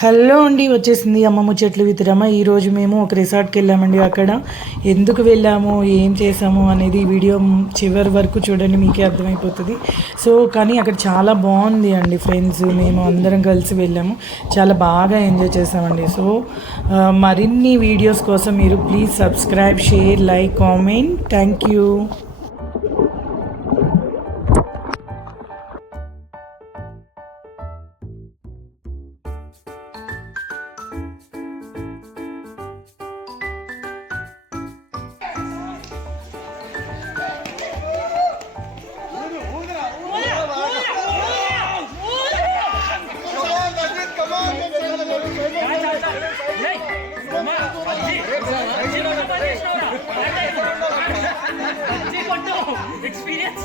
Hello అండి, వచ్చేసింది అమ్మ ముచ్చట్లు విత్ రమ. ఈరోజు మేము ఒక రిసార్ట్కి వెళ్ళామండి. అక్కడ ఎందుకు వెళ్ళాము, ఏం చేసాము అనేది వీడియో చివరి వరకు చూడండి, మీకే అర్థమైపోతుంది. కానీ అక్కడ చాలా బాగుంది అండి ఫ్రెండ్స్. మేము అందరం కలిసి వెళ్ళాము, చాలా బాగా ఎంజాయ్ చేసామండి. మరిన్ని వీడియోస్ కోసం మీరు please subscribe, share, like, comment. Thank you. Experience.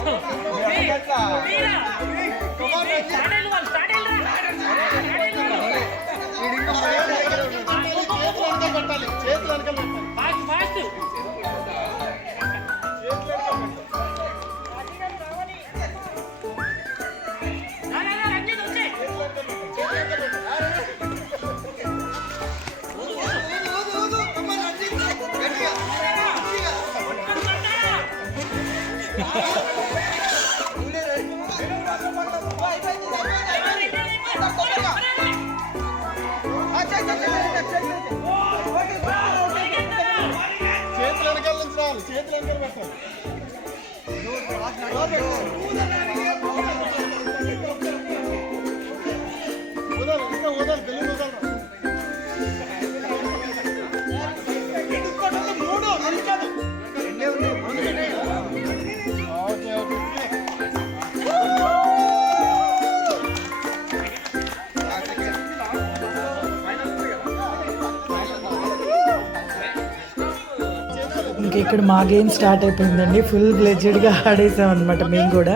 ఇంకా ఇక్కడ మా గేమ్ స్టార్ట్ అయిపోయిందండి. ఫుల్ ఫ్లెడ్జ్డ్గా ఆడేసాం అనమాట. మేము కూడా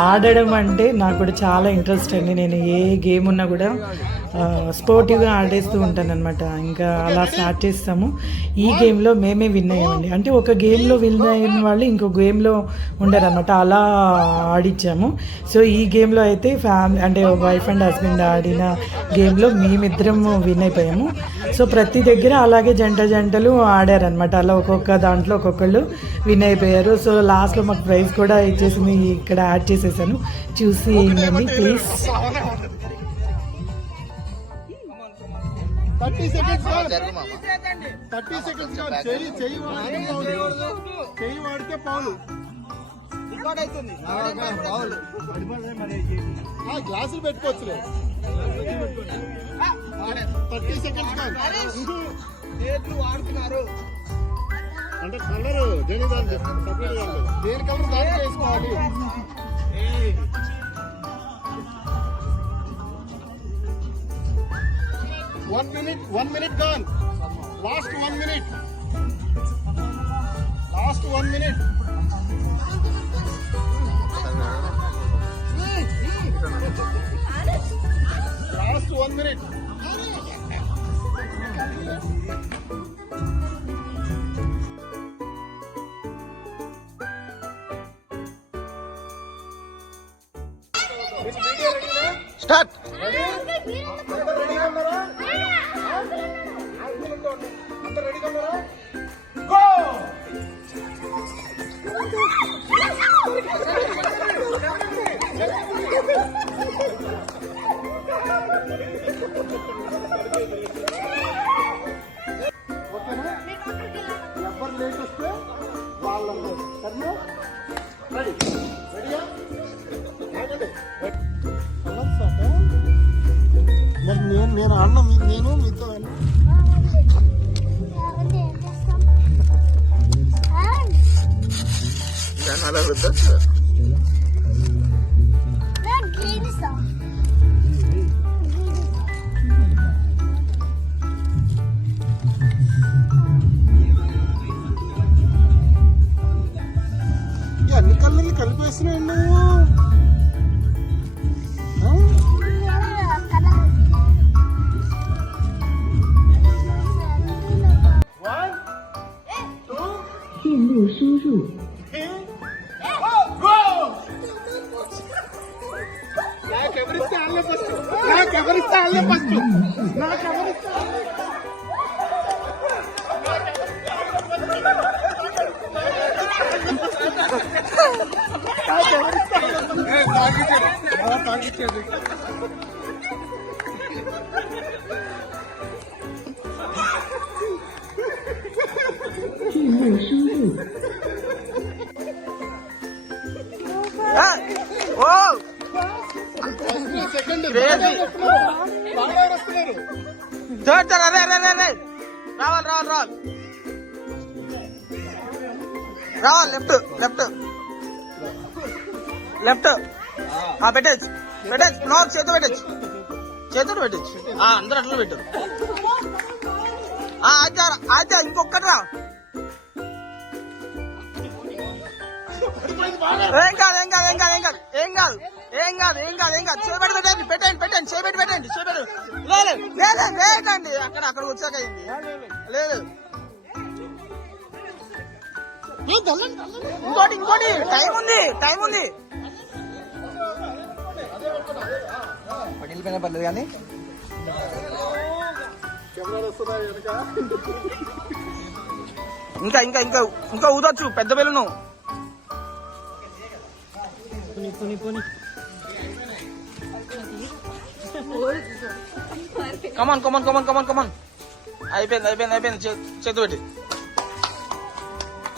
ఆడడం అంటే నాకు కూడా చాలా ఇంట్రెస్ట్ అండి. నేను ఏ గేమ్ ఉన్నా కూడా స్పోర్టివ్గా ఆడేస్తూ ఉంటాను అనమాట. ఇంకా అలా స్టార్ట్ చేస్తాము. ఈ గేమ్లో మేమే విన్ అయ్యామండి. అంటే ఒక గేమ్లో విన్ అయిన వాళ్ళు ఇంకో గేమ్లో ఉండరు అనమాట, అలా ఆడిచ్చాము. ఈ గేమ్లో అయితే ఫ్యామిలీ అంటే వైఫ్ అండ్ హస్బెండ్ ఆడిన గేమ్లో మేమిద్దరం విన్ అయిపోయాము. ప్రతి దగ్గర అలాగే జంటలు ఆడారనమాట. అలా ఒక్కొక్క దాంట్లో ఒక్కొక్కళ్ళు విన్ అయిపోయారు. లాస్ట్లో మాకు ప్రైజ్ కూడా ఇచ్చేసింది. ఇక్కడ యాడ్ చేసేసాను, చూసి ఏంటండి ప్లీజ్. 30 seconds చెయ్యి వాడితే పాలు గ్లాసులు పెట్టుకోవచ్చులే. 30 seconds వాడుతున్నారు అంటే కలర్ దేని కలర్ దానికి వేసుకోవాలి. 1 minute gone. Last 1 minute. Last 1 minute. Last 1 minute. Start. ఎవరు లేట్ వస్తే వాళ్ళందరూ సరేనా? రెడీ రెడీయా? మరి నేను అన్న నేను మీతో అలా వద్దా అన్ని కళ్ళని కలిపేస్తున్నావు నువ్వు.输入。ఎవరిస్తే వాళ్ళే ఫస్ట్, నాకు ఎవరిస్తే వాళ్ళే ఫస్ట్, నాకు ఎవరిస్తే తాగించేది. సెకండ్ బాగా వస్తున్నారు. థర్డ్ సార్ అరే అరే అరే రావాలి రావాలి రావాలి రావాలి లెఫ్ట్ లెఫ్ట్ లెఫ్ట్ పెట్టచ్చు పెట్టచ్చు నో చేతులు పెట్టచ్చు చేతులు పెట్టచ్చు అందరూ అట్లా పెట్టు అయితే ఇంకొకటి రా ఏం కాదు ఏం కాదు ఏం కాదు ఏం కాదు ఏం కాదు ఏం కాదు ఏం కాదు ఏం కాదు చేపెట్టి పెట్టండి పెట్టండి పెట్టండి చేపెట్టి పెట్టండి చేపెట్టు లేదు లేదు లేదండి అక్కడ వచ్చాక అయింది లేదు ఇంకోటి ఇంకోటి టైం ఉంది టైం ఉంది పడిపోయినా పర్లేదు కానీ కెమెరాలు వస్తున్నాయి వెనక. ఇంకా ఇంకా ఇంకా ఇంకా ఊదొచ్చు పెద్ద బెలూను కమాన్ కమాన్ కమాన్ కమాన్ కమాన్ అయిపోయింది అయిపోయింది అయిపోయింది చేతు పెట్టి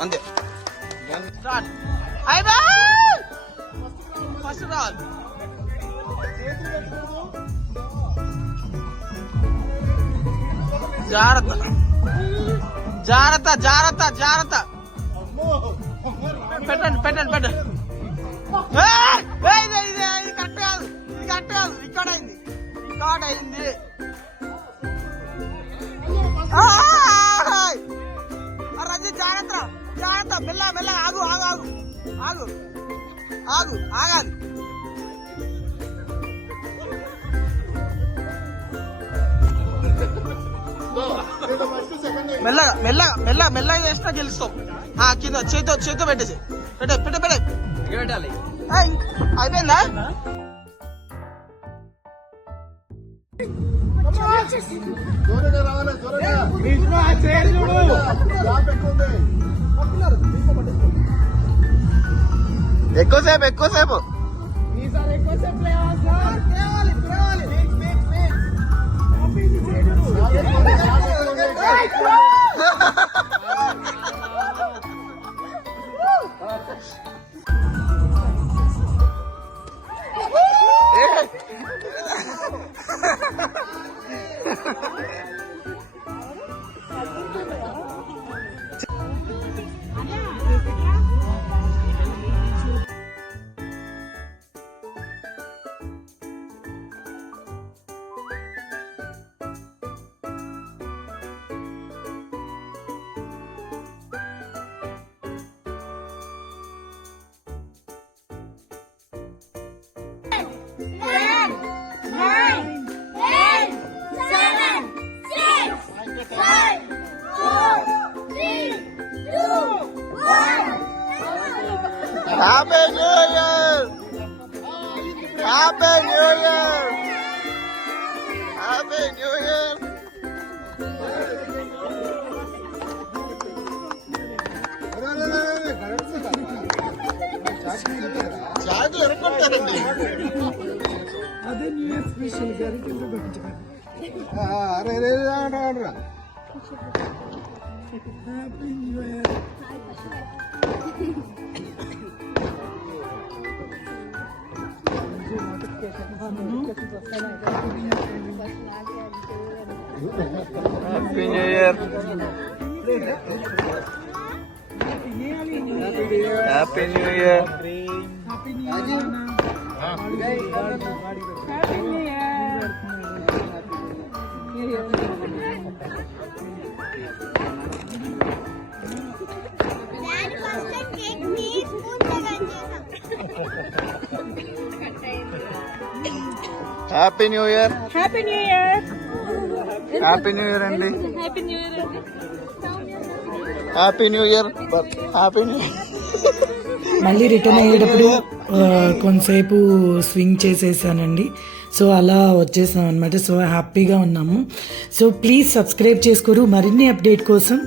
అంతే స్టార్ట్ అయిపోయింది ఫస్ట్ రావాలి జాగ్రత్త జాగ్రత్త జాగ్రత్త జాగ్రత్త పెట్టండి పెట్టండి పెట్టండి ఇది కరెక్ట్ కాదు ఇది కరెక్ట్ కాదు రికార్డ్ అయింది రికార్డ్ అయింది రజీ జాగ్రత్త జాగ్రత్త మెల్ల మెల్ల ఆగు ఆగు ఆగు ఆగు ఆగు ఆగాలి మెల్లగా మెల్లగా మెల్లగా మెల్లగా చేసినా గెలుస్తాం కింద చేతితో పెట్టేసి పెట్టే పెట్టే పెట్టే పెట్టాలి అయిపోయిందా త్వరగా రావాలి త్వరగా. గ్యాప్ ఎక్కువ ఉంది. ఎక్కువసేపు ఎక్కువసేపు Happy New Year! Happy New Year! Happy New Year! చాకులు ఎరగొట్టారండి. అదే న్యూ ఇయర్ స్పెషల్ గారికి అరే రే రా. Happy new year. Happy New Year! Happy New Year! Happy New Year! Happy New Year! Happy New Year అండి. Happy New Year! Happy New Year. Happy New Year. మళ్ళీ return అయ్యేటప్పుడు కొంతసేపు swing చేసేసానండి. So అలా వచ్చేసాం అనమాట. సో హ్యాపీగా ఉన్నాము. సో ప్లీజ్ సబ్స్క్రైబ్ చేసుకోరు మరిన్ని అప్డేట్ కోసం.